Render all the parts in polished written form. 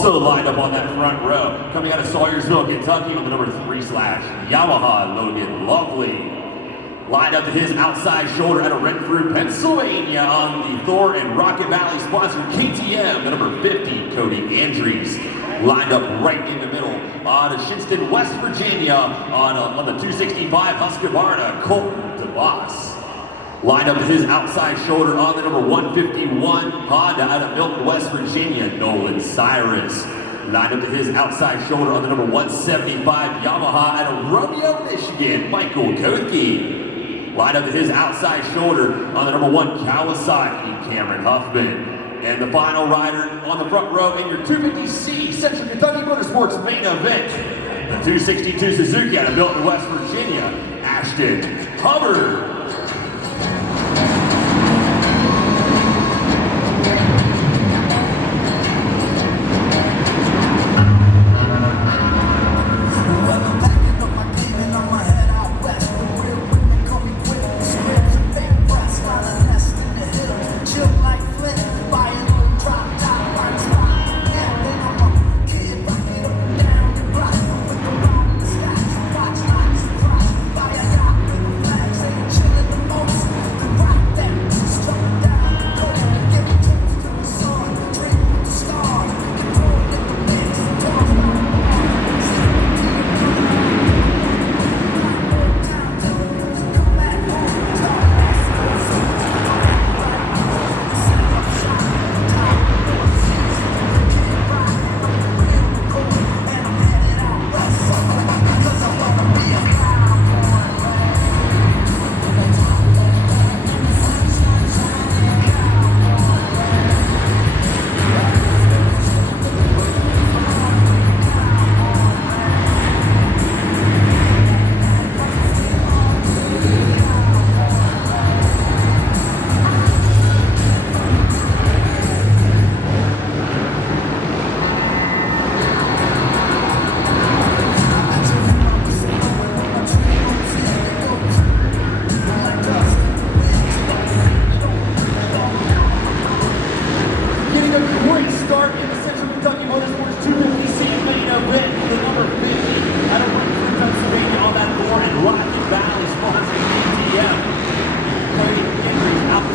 Also lined up on that front row, coming out of Sawyersville, Kentucky, with the number 3 slash Yamaha, Logan Lovely. Lined up to his outside shoulder out of Renfrew, Pennsylvania, on the Thor and Rocket Valley sponsored KTM, the number 50, Cody Andrews. Lined up right in the middle out of Shinston, West Virginia, on the 265 Husqvarna, Colton DeVos. Lined up to his outside shoulder on the number 151 Honda out of Milton, West Virginia, Nolan Cyrus. Lined up to his outside shoulder on the number 175 Yamaha out of Romeo, Michigan, Michael Kothke. Lined up to his outside shoulder on the number 1 Kawasaki, Cameron Huffman. And the final rider on the front row in your 250C Central Kentucky Motorsports main event, the 262 Suzuki out of Milton, West Virginia, Ashton Hubbard.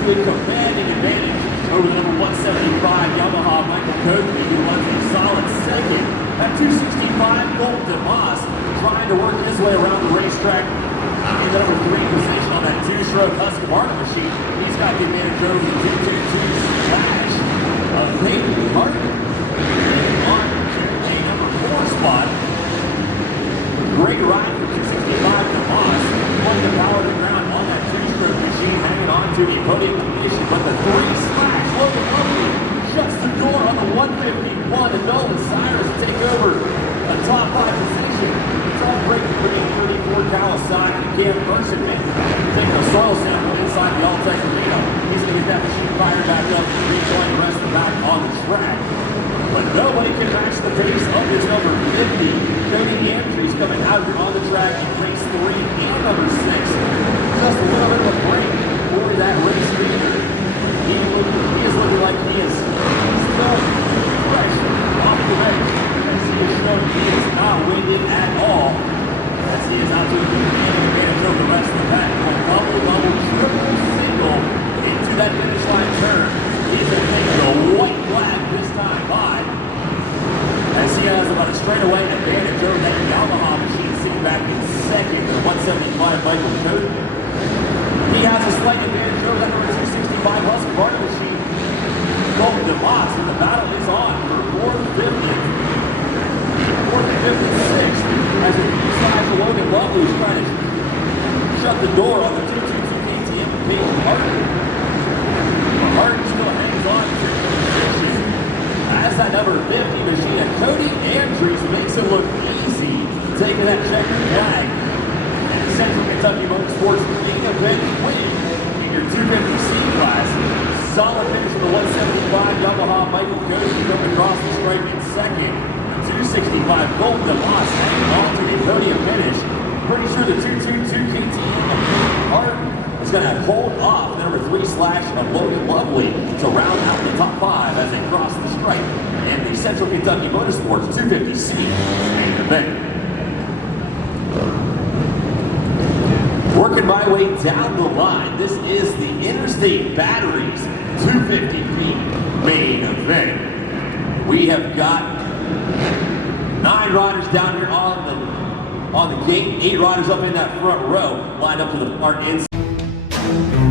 Commanding advantage over the number 175 Yamaha, Michael Kothke, who runs a solid second. At 265, Colton DeVos trying to work his way around the racetrack in the number 3 position on that 2-stroke Husqvarna machine. He's got the advantage over the 222 slash Peyton Martin on a number 4 spot. Great ride for 265 DeVos. Won the power to ground on that 2-stroke machine, hanging on to the podium position, but the 3 slash Logan Lovely shuts the door on the 151, and Nolan Cyrus take over a top 5 position. Top breaking for the 34 Kawasaki. Cam Person taking a soil sample inside the All-Tech Arena. He's going to get that machine fired back up and rejoin the rest of the back on the track. But nobody can match the pace of this number 50. Cody Andrews coming out here on the track in race 3 and number 6. Just a little bit of a break for that race leader. He is looking like he is still fresh off the race. As he is shown, he is not winded at all. As he is out to the advantage over the rest of the pack. Double, triple, single into that finish line turn. He's going to take the white flag this time by. As he has about a straightaway advantage over that Yamaha machine sitting back in second, the 175 Michael Kothke. He has a slight advantage over that number 265 Husqvarna machine, Colton DeVos, and the battle is on for 4th, 5th, and 6th, as the 3 Logan Lovely is trying to shut the door on the 222 KTM and Peyton Martin. Martin still hangs on to the position as that number 50 machine, and Cody Andrews makes it look easy, taking that checkered flag. Central Kentucky Motorsports main event win in your 250C class. Solid finish for the 175 Yamaha Michael Kothke coming across the stripe in second. The 265 Colton DeVos hanging on to the podium finish. Pretty sure the 222 KTM Martin is going to hold off the number 3 slash of Logan Lovely to round out the top 5 as they cross the stripe. stripe and the Central Kentucky Motorsports 250C main event. Working my way down the line, this is the Interstate Batteries 250 main event. We have got 9 riders down here on the gate, 8 riders up in that front row, lined up to the far inside.